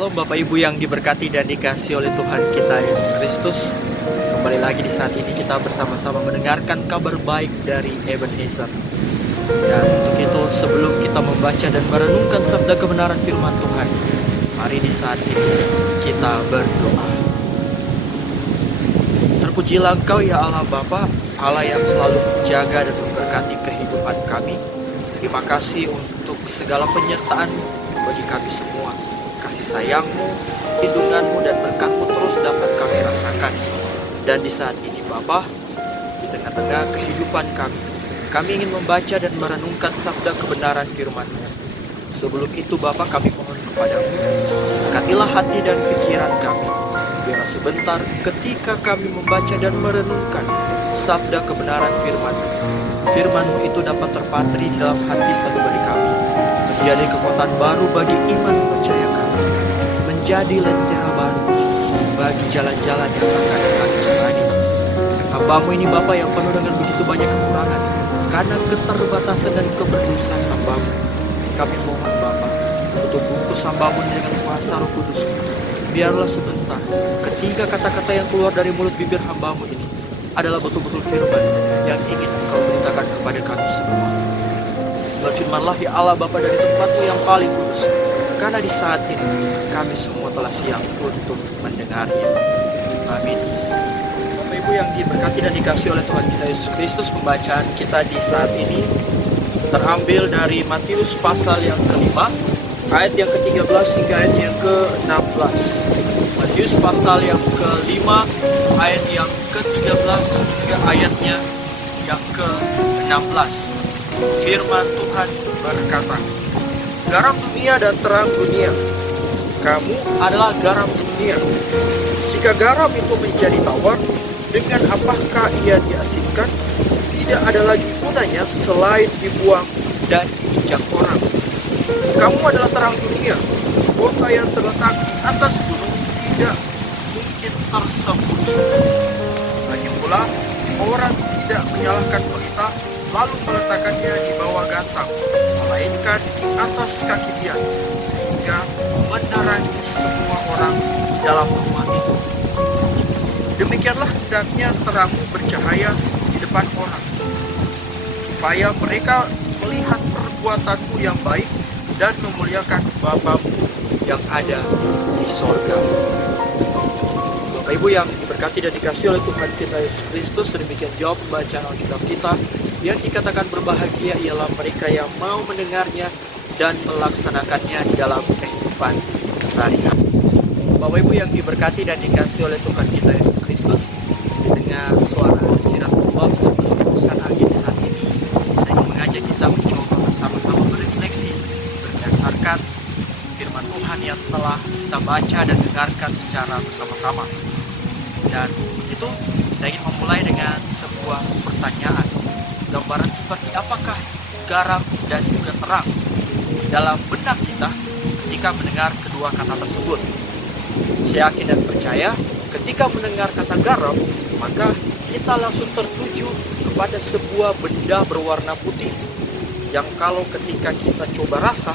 Shalom Bapak Ibu yang diberkati dan dikasihi oleh Tuhan kita Yesus Kristus. Kembali lagi di saat ini kita bersama-sama mendengarkan kabar baik dari Ebenezer. Dan untuk itu sebelum kita membaca dan merenungkan sabda kebenaran firman Tuhan, mari di saat ini kita berdoa. Terpujilah Engkau ya Allah Bapa, Allah yang selalu menjaga dan memberkati kehidupan kami. Terima kasih untuk segala penyertaan bagi kami semua. Kasih sayang-Mu, lindungan-Mu dan berkat-Mu terus dapat kami rasakan. Dan di saat ini Bapa, di tengah-tengah kehidupan kami ingin membaca dan merenungkan sabda kebenaran firman-Mu. Sebelum itu Bapa, kami mohon kepadamu, berkatilah hati dan pikiran kami. Biarlah sebentar ketika kami membaca dan merenungkan sabda kebenaran firman-Mu, firman-Mu itu dapat terpatri di dalam hati sanubari kami, menjadi kekuatan baru bagi iman percaya kami, menjadi lentera baru bagi jalan-jalan yang akan kami jalani. Hamba-Mu ini Bapa yang penuh dengan begitu banyak kekurangan, karena keterbatasan dan keberdosaan hamba-Mu, kami mohon Bapa untuk bungkus hamba-Mu dengan kuasa Roh Kudus-Mu. Biarlah sebentar ketika kata-kata yang keluar dari mulut bibir hamba-Mu ini adalah betul-betul firman yang ingin Engkau beritakan kepada kami semua. Berfirmanlah ya Allah Bapa dari tempat-Mu yang paling kudus, karena di saat ini kami semua telah siap untuk mendengarnya. Amin. Bapak Ibu yang diberkati dan dikasihi oleh Tuhan kita Yesus Kristus, pembacaan kita di saat ini terambil dari Matius pasal yang kelima, ayat yang ke-13 hingga ayat yang ke-16. Matius pasal yang kelima, ayat yang ke-13 hingga ayatnya yang ke-16. Firman Tuhan berkata, garam dunia dan terang dunia. Kamu adalah garam dunia. Jika garam itu menjadi tawar, dengan apakah ia diasinkan? Tidak ada lagi gunanya selain dibuang dan diinjak orang. Kamu adalah terang dunia. Kota yang terletak di atas gunung tidak mungkin tersembunyi. Lagi pula, orang tidak menyalakan pelita lalu meletakkannya di bawah gantang, melainkan di atas kaki dia, sehingga menerangi semua orang di dalam rumah itu. Demikianlah hendaknya terangmu bercahaya di depan orang, supaya mereka melihat perbuatanmu yang baik dan memuliakan Bapa-Mu yang ada di sorga. Bapak Ibu yang diberkati dan dikasihi oleh Tuhan kita Yesus Kristus, sedemikian jawab pembacaan Alkitab kita. Yang dikatakan berbahagia ialah mereka yang mau mendengarnya dan melaksanakannya di dalam kehidupan sehari-hari. Bapak Ibu yang diberkati dan dikasihi oleh Tuhan kita Yesus Kristus, di tengah suara sirat ombak serta hembusan angin saat ini, saya ingin mengajak kita mencoba bersama-sama berefleksi berdasarkan firman Tuhan yang telah kita baca dan dengarkan secara bersama-sama. Dan itu saya ingin memulai dengan sebuah pertanyaan. Gambaran seperti apakah garam dan juga terang dalam benak kita ketika mendengar kedua kata tersebut? Saya yakin dan percaya ketika mendengar kata garam, maka kita langsung tertuju kepada sebuah benda berwarna putih yang kalau ketika kita coba rasa,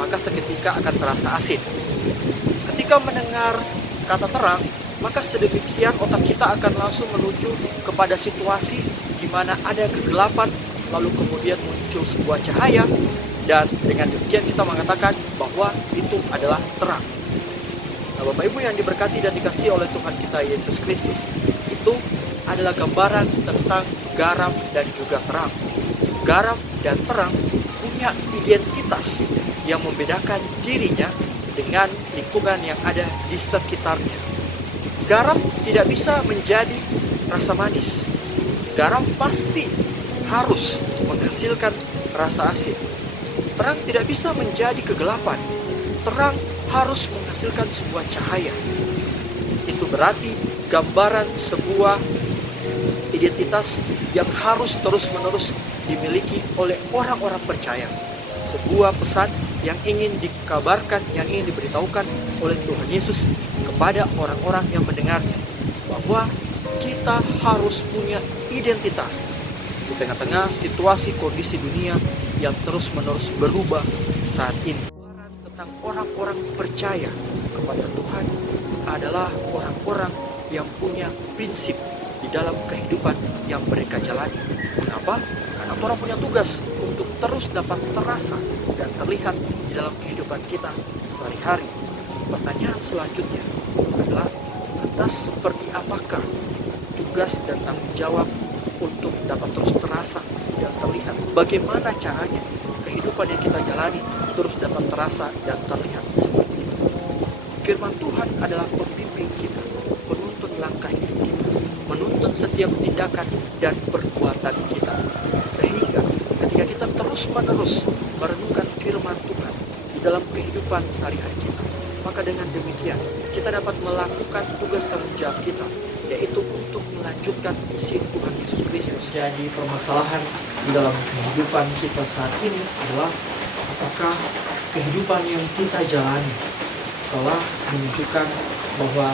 maka seketika akan terasa asin. Ketika mendengar kata terang, maka sedemikian otak kita akan langsung menuju kepada situasi di mana ada kegelapan, lalu kemudian muncul sebuah cahaya, dan dengan demikian kita mengatakan bahwa itu adalah terang. Nah, Bapak Ibu yang diberkati dan dikasihi oleh Tuhan kita Yesus Kristus, itu adalah gambaran tentang garam dan juga terang. Garam dan terang punya identitas yang membedakan dirinya dengan lingkungan yang ada di sekitarnya. Garam tidak bisa menjadi rasa manis. Garam pasti harus menghasilkan rasa asin. Terang tidak bisa menjadi kegelapan. Terang harus menghasilkan sebuah cahaya. Itu berarti gambaran sebuah identitas yang harus terus-menerus dimiliki oleh orang-orang percaya. Sebuah pesan yang ingin dikabarkan, yang ingin diberitahukan oleh Tuhan Yesus kepada orang-orang yang mendengarnya, bahwa kita harus punya identitas di tengah-tengah situasi kondisi dunia yang terus-menerus berubah saat ini. Tentang orang-orang percaya kepada Tuhan adalah orang-orang yang punya prinsip di dalam kehidupan yang mereka jalani. Mengapa? Karena orang punya tugas untuk terus dapat terasa dan terlihat di dalam kehidupan kita sehari-hari. Pertanyaan selanjutnya adalah, lantas seperti apakah tugas dan tanggung jawab untuk dapat terus terasa dan terlihat? Bagaimana caranya kehidupan yang kita jalani terus dapat terasa dan terlihat seperti itu? Firman Tuhan adalah pembimbing kita, menuntun langkah hidup kita, menuntun setiap tindakan dan perbuatan kita. Sehingga ketika kita terus-menerus merenungkan firman Tuhan di dalam kehidupan sehari-hari kita, maka dengan demikian kita dapat melakukan tugas tanggung jawab kita, yaitu untuk melanjutkan misi Tuhan Yesus Kristus. Jadi permasalahan di dalam kehidupan kita saat ini adalah apakah kehidupan yang kita jalani telah menunjukkan bahwa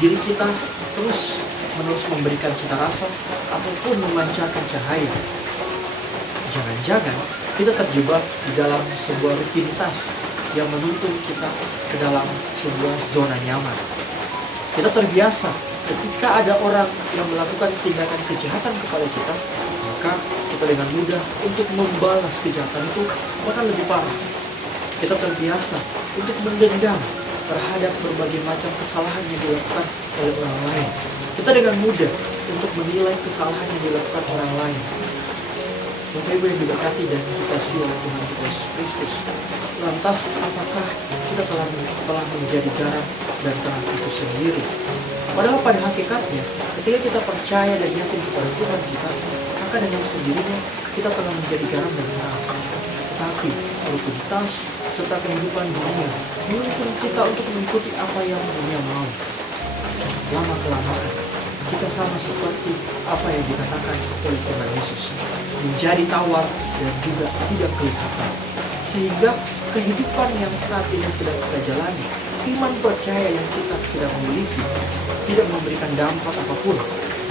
diri kita terus menerus memberikan cita rasa ataupun memancarkan cahaya. Jangan-jangan kita terjebak di dalam sebuah rutinitas yang menuntun kita ke dalam sebuah zona nyaman. Kita terbiasa ketika ada orang yang melakukan tindakan kejahatan kepada kita, maka kita dengan mudah untuk membalas kejahatan itu bahkan lebih parah. Kita terbiasa untuk mendendam terhadap berbagai macam kesalahan yang dilakukan oleh orang lain. Kita dengan mudah untuk menilai kesalahan yang dilakukan orang lain. Bapak Ibu yang diberkati dan dikasihi oleh Tuhan Yesus Kristus, lantas apakah kita telah menjadi garam dan terang itu sendiri? Padahal pada hakikatnya, ketika kita percaya dan yakin kepada Tuhan kita, maka dengan sendirinya kita telah menjadi garam dan terang. Tetapi rutinitas serta kehidupan dunia menuntun kita untuk mengikuti apa yang dunia mau. Lama-kelamaan kita sama seperti apa yang dikatakan oleh Tuhan Yesus, menjadi tawar dan juga tidak kelihatan. Sehingga kehidupan yang saat ini sedang kita jalani, iman percaya yang kita sedang miliki, tidak memberikan dampak apapun,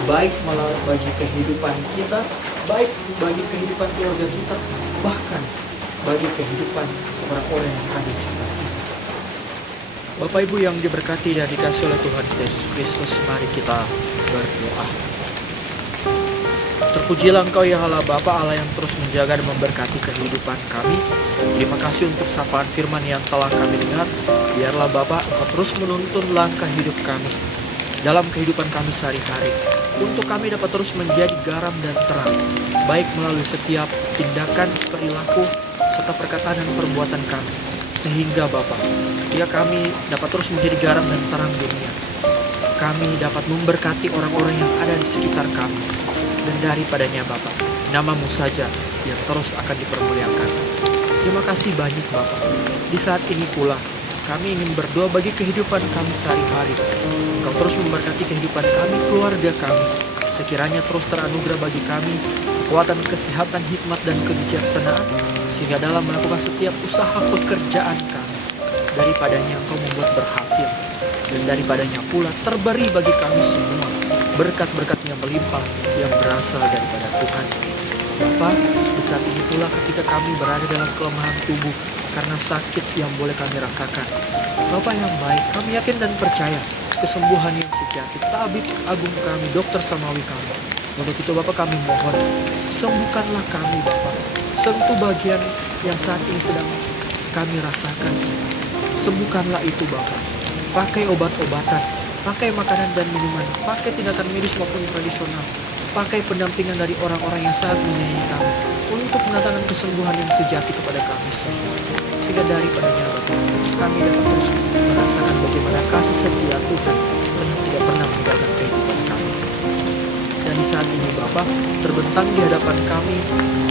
baik malah bagi kehidupan kita, baik bagi kehidupan keluarga kita, bahkan bagi kehidupan orang-orang yang ada di sekitar kita. Bapak Ibu yang diberkati dan dikasihi oleh Tuhan Yesus Kristus, mari kita berdoa. Terpujilah Engkau ya Allah Bapa, Allah yang terus menjaga dan memberkati kehidupan kami. Terima kasih untuk sapaan firman yang telah kami dengar. Biarlah Bapa Engkau terus menuntun langkah hidup kami dalam kehidupan kami sehari-hari, untuk kami dapat terus menjadi garam dan terang, baik melalui setiap tindakan, perilaku, serta perkataan dan perbuatan kami. Sehingga Bapa, ketika kami dapat terus menjadi garam dan terang dunia, kami dapat memberkati orang-orang yang ada di sekitar kami. Dan daripadanya Bapa, nama-Mu saja yang terus akan dipermuliakan. Terima kasih banyak Bapa. Di saat ini pula kami ingin berdoa bagi kehidupan kami sehari-hari. Engkau terus memberkati kehidupan kami, keluarga kami. Sekiranya terus teranugerah bagi kami kekuatan, kesehatan, hikmat, dan kebijaksanaan, sehingga dalam melakukan setiap usaha pekerjaan kami, daripadanya Engkau membuat berhasil. Dan daripadanya pula terberi bagi kami semua berkat-berkat yang melimpah yang berasal daripada Tuhan. Bapa, di saat ini pula ketika kami berada dalam kelemahan tubuh karena sakit yang boleh kami rasakan, Bapa yang baik, kami yakin dan percaya kesembuhan yang sejati, tabib agung kami, dokter samawi kami. Untuk itu Bapa kami mohon, sembuhkanlah kami Bapa, sentuh bagian yang saat ini sedang kami rasakan, sembuhkanlah itu Bapa. Pakai obat-obatan, pakai makanan dan minuman, pakai tindakan medis maupun tradisional, pakai pendampingan dari orang-orang yang sangat menyayangi kami untuk mendatangkan kesembuhan yang sejati kepada kami semua. Sehingga daripadanya Bapa, kami dapat terus merasakan bagaimana kasih setia Tuhan yang tidak pernah meninggalkan kehidupan kami. Dan di saat ini Bapa, terbentang di hadapan kami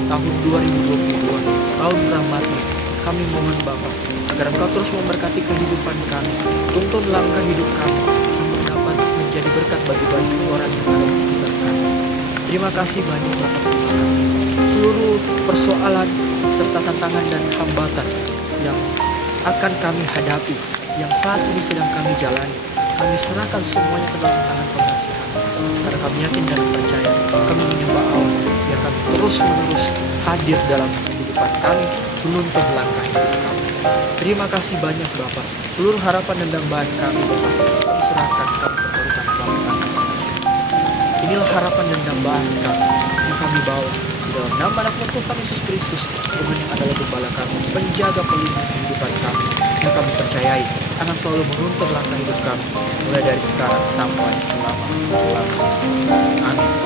tahun 2022, tahun rahmat-Mu. Kami mohon Bapa, agar Engkau terus memberkati kehidupan kami, tuntun langkah hidup kami, untuk dapat menjadi berkat bagi banyak orang yang ada di sekitar kami. Terima kasih banyak Bapak, terima kasih. Seluruh persoalan serta tantangan dan hambatan yang akan kami hadapi, yang saat ini sedang kami jalani, kami serahkan semuanya ke dalam tangan pengasihan. Karena kami yakin dan percaya, kami menyembah Allah yang akan terus-menerus hadir dalam kehidupan kehidupan kami, menuntun langkah hidup kami. Terima kasih banyak Bapa. Seluruh harapan dan dambaan kami Bapa, kami serahkan, kami pertaruhkan dalam tangan kami semua. Inilah harapan dan dambaan kami yang kami bawa di dalam nama anak Tuhan Yesus Kristus, Tuhan yang adalah gembala kami, penjaga pelindung kehidupan kami, yang kami percayai akan selalu menuntun langkah hidup kami, mulai dari sekarang sampai selama-lamanya. Amin.